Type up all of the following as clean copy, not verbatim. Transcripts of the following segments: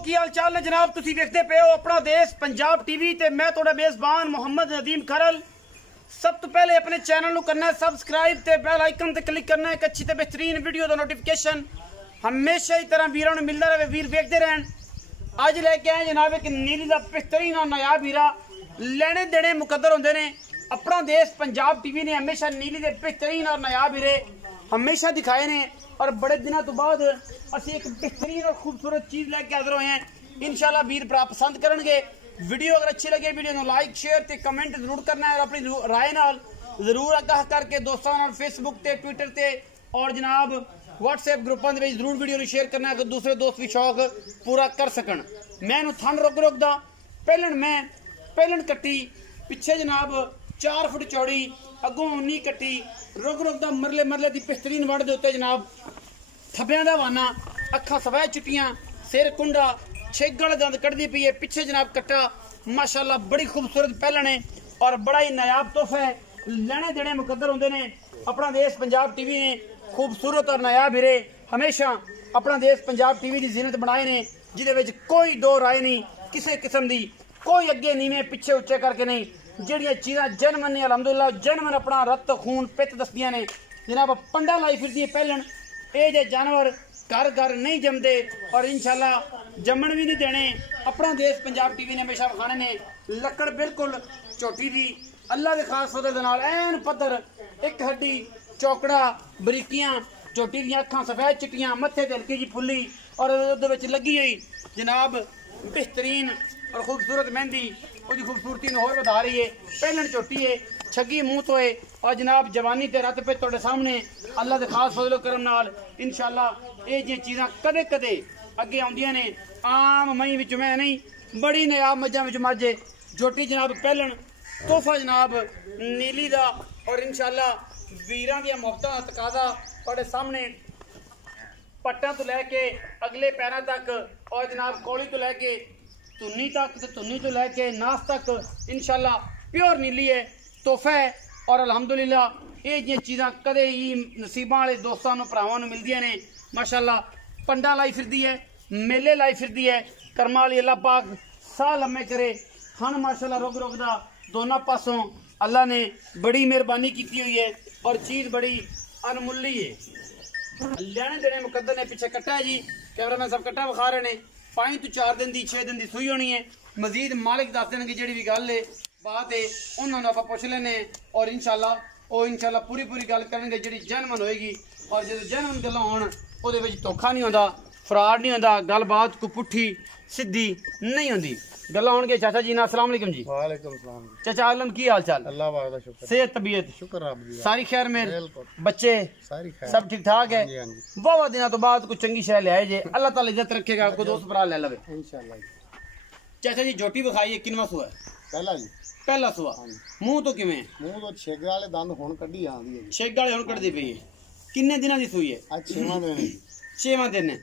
की हाल चाल ने जनाब, तुसी देखते पे हो अपना देश पंजाब टीवी ते मैं थोड़ा मेजबान मोहम्मद नदीम खरल। सब तो पहले अपने चैनल को करना है सबसक्राइब ते बेल आइकन ते क्लिक करना है एक अच्छी ते बेहतरीन वीडियो का नोटिफिकेशन हमेशा ही तरह वीरों ने मिलता रहे, वीर देखते रहन। अज लेके आए जनाब एक नीली का बेहतरीन और नायाब हीरा। लेने देने मुकद्दर होंगे ने। अपना देश पंजाब टीवी ने हमेशा नीली के बेहतरीन और नायाब हीरे हमेशा दिखाए ने और बड़े दिनों तो बाद असं एक बेहतरीन और खूबसूरत चीज लेके हाजिर हुए हैं। इंशाल्लाह वीर भरा पसंद करेंगे। वीडियो अगर अच्छी लगे वीडियो को लाइक शेयर ते कमेंट जरूर करना है और अपनी राय नाल जरूर आगाह करके दोस्तों नाल फेसबुक ते ट्विटर ते और जनाब व्हाट्सएप ग्रुपों के जरूर वीडियो शेयर करना है, दूसरे दोस्त भी शौक पूरा कर सकन। मैं थन रुक दा पहलन कट्टी पिछे जनाब 4 फुट चौड़ी अगों 19 कट्टी रुक दा मरले की बेहतरीन वड़ के उत्ते जनाब थब्बियां दा वाना अखा सफेद चिट्टियां सिर कुंडा छेगल दंद कटदी पई है। पिछे जनाब कट्टा माशाल्लाह बड़ी खूबसूरत पहलन है और बड़ा ही नायाब तोहफा है। लेने देने मुकद्दर होंगे ने। अपना देश पंजाब टीवी ने खूबसूरत और नायाब हीरे हमेशा अपना देश पंजाब टीवी की जीनत बनाए ने, जिहदे कोई दो राय नहीं, किसी किस्म की कोई अगे नीवें पिछे उच्चे करके नहीं। ਜਿਹੜੀਆਂ चीज़ा जनमन ने अलहमदुलिल्लाह जनमन अपना रत खून पित दसदियां ने। जनाब पंडा लाई फिरदी पहलन ये जे जानवर घर घर नहीं जमते और इंशाल्लाह जमन भी नहीं देने। अपना देश पंजाब टीवी ने हमेशा विखाने ने। लकड़ बिल्कुल झोटी दी अल्लाह के खास फजल दे नाल ऐन पत्थर एक हड्डी चौकड़ा बरीकियां झोटी दी अखां सफेद चिट्टियां मत्थे ते हल्की जी फुल्ली और उहदे विच लगी हुई जनाब बेहतरीन और खूबसूरत मेहंदी उसकी खूबसूरती ने होर बधा रही है। पहलन झोटी है छगी मुँह तो है और जनाब जवानी ते रत पे तुहाडे सामने अल्लाह के खास फजलो करम नाल इंशाल्लाह ये जी चीज़ां कदे कदे अगे आउंदियां ने। आम मई विच मैं नहीं, बड़ी नायाब मज्जां विच मज्ज है। झोटी जनाब पहलन तोहफा जनाब नीली दा और इंशाल्लाह वीरां दी मुहब्बतां दा तकाजा तुहाडे सामने पट्टां तो लैके अगले पैरां तक और जनाब कौली तो लैके धुन्नी तक धुन्नी तो लैके नास तक इंशाल्लाह प्योर नीली है, तोहफा है। और अलहमदुलिल्लाह ये जी चीज़ां कदे ही नसीबां वाले दोस्तों भरावां नूं मिलदियां ने। माशाल्लाह पंडा लाई फिरदी है, मेले लाई फिरदी है। कर्मा वाली अल्लाह पाक साह लम्मे करे। हन माशाल्लाह रुक दा दोनों पासों अल्लाह ने बड़ी मेहरबानी की हुई है और चीज़ बड़ी अनमुल्ली है। लेने देने मुकद्दर ने। पिछे कट्टा है जी, कैमरा मैन सब कट्टा विखा रहे हैं। 5 तो 4 दिन की 6 दिन की सूई होनी है। मजीद मालिक दस देंगे जी भी गल है बात है उन्होंने आप पुछ लेने और इंशाल्लाह पूरी गल करेंगे जी जनमन होएगी। और जो जनमन गल्लां होण उहदे विच धोखा नहीं होंदा, फ्रॉड नहीं होंदा, गलबात को पुट्ठी सीधी नहीं होंदी। गल्लां होणगे चाचा जी ना। अस्सलाम वालेकुम जी। वालेकुम सलाम चाचा आलम की हाल चाल? अल्लाह पाक दा शुक्र, सेहत तबीयत शुक्र रब दी सारी खैर मेरे बच्चे सारी खैर सब ठीक ठाक है? हां जी। बहुत दिनों तो बाद कुछ चंगी शय ले आए जे। अल्लाह ताला इज्जत रखेगा, आपको दोस्त भरा ले लवे इंशाल्लाह। चाचा जी झोटी विखाई है किनवा सुआ है? पहला जी पहला सुआ। मुंह तो किवें? मुंह तो छेग वाले दंद हुण कड्डी आंदी है जी। छेग वाले हुण कड्डी पई है। किन्ने दिनां दी सूई है? आज 6वां दिन है। 6वां दिन है।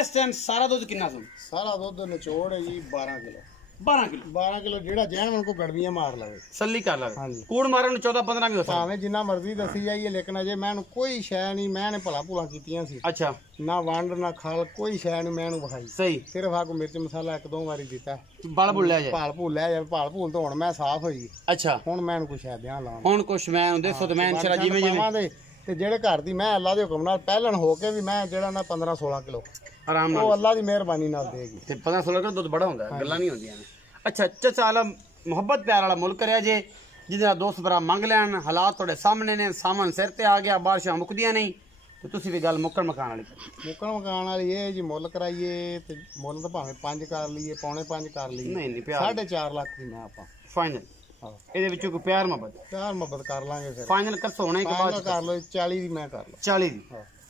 इस टाइम सारा दुध किन्ना सुन? सारा दुध निचोड़ है जी 12 किलो। 12 किलो जेड़ा जैन को गड़वियां मार लवे सल्ली कर लवे। हां जी। कूड़ मारन 14-15 भी हो सकदा भावें जिन्ना मर्जी दसी जाइए, लेकिन अजे मैं कोई शय नहीं मैंने भला भुला कीतियां सी। अच्छा ना वंड ना खाल कोई शय नहीं मैंने विखाई। सही सिर्फ आको मिर्च मसाला 1-2 बारी दिता बाल भुल ले जाए भाल भूल ले जाए। भाल भूल तो हुण मैं साफ होई। अच्छा हुण मैं कुछ है ध्यान लाऊं हुण कुछ मैं देखो तो मैं इंशाल्लाह जिवें ते जेड़े घर दी मैं अल्लाह दे हुक्म नाल पहलन हो के भी मैं जेड़ा ना 15-16 किलो आराम नाल, वो अल्लाह दी मेहरबानी नाल देगी। ते 15-16 किलो दुध बड़ा होंदा, गल्लां नहीं होंदियां ने। अच्छा चाचा आलम मुहब्बत प्यार वाला मुल्क है जे जिहदा दोस्त भरा मंग लैन। हालात थोड़े सामने ने, सामन सिर ते आ गया, बारिशां मुकदियां नहीं ते तुसीं भी गल मुक्कण मकान वाली मुकान वाली ये जी मुल कराइए ते मुल तो भावें 5 कर लीए, 4.5 कर लीए, नहीं प्यार 4.5 लाख दी मैं आपां फाइनल। ਇਹਦੇ ਵਿੱਚੋਂ ਕੋਈ ਪਿਆਰ ਮੁਹੱਬਤ ਕਰ ਲਾਂਗੇ ਫਿਰ। ਫਾਈਨਲ ਕਰ ਸੋਣਾ ਇੱਕ ਬਾਅਦ ਕਰ ਲਓ 40 ਦੀ ਮੈਂ ਕਰ ਲਾਂ 40 ਦੀ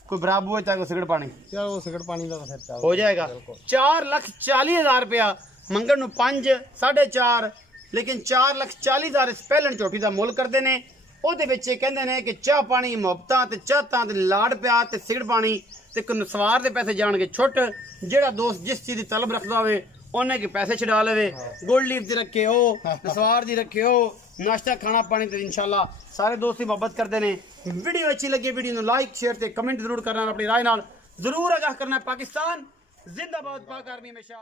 ਕੋਈ ਬਰਾਬਰ ਹੈ ਕੋਈ ਸਿਗਰਟ ਪਾਣੀ ਚਲੋ ਸਿਗਰਟ ਪਾਣੀ ਦਾ ਫਿਰ ਚੱਲ ਹੋ ਜਾਏਗਾ। 4,40,000 रुपया ਮੰਗਣ ਨੂੰ 5 4.5 ਲੇਕਿन 4,40,000 ਇਸ ਪਹਿਲਣ ਝੋਟੀ ਦਾ ਮੁੱਲ ਕਰਦੇ ਨੇ। ਉਹਦੇ ਵਿੱਚ ਇਹ ਕਹਿੰਦੇ ਨੇ ਕਿ ਚਾਹ ਪਾਣੀ ਮੁਹੱਬਤਾਂ ਤੇ ਚਾਹਤਾਂ ਤੇ ਲਾੜ ਪਿਆਰ ਤੇ ਸਿਗਰਟ ਪਾਣੀ ਤੇ ਕੋਈ ਸਵਾਰ ਦੇ ਪੈਸੇ ਜਾਣਗੇ ਛੁੱਟ। ਜਿਹੜਾ ਦੋਸਤ ਜਿਸ ਚੀਜ਼ ਦੀ ਤਲਬ ਰੱਖਦਾ ਹੋਵੇ ਉਹਨੇ के पैसे छड़ा लवे। गोल्ड लीफ दी रखे हो, नसवार दी रखे हो, नाश्ता खाना पानी ते इंशाल्लाह सारे दोस्त ही मोहब्बत करते हैं। वीडियो अच्छी लगी वीडियो को लाइक शेयर ते कमेंट जरूर करना, अपनी राय नाल जरूर आगाह करना। पाकिस्तान जिंदाबाद, पाक आर्मी हमेशा।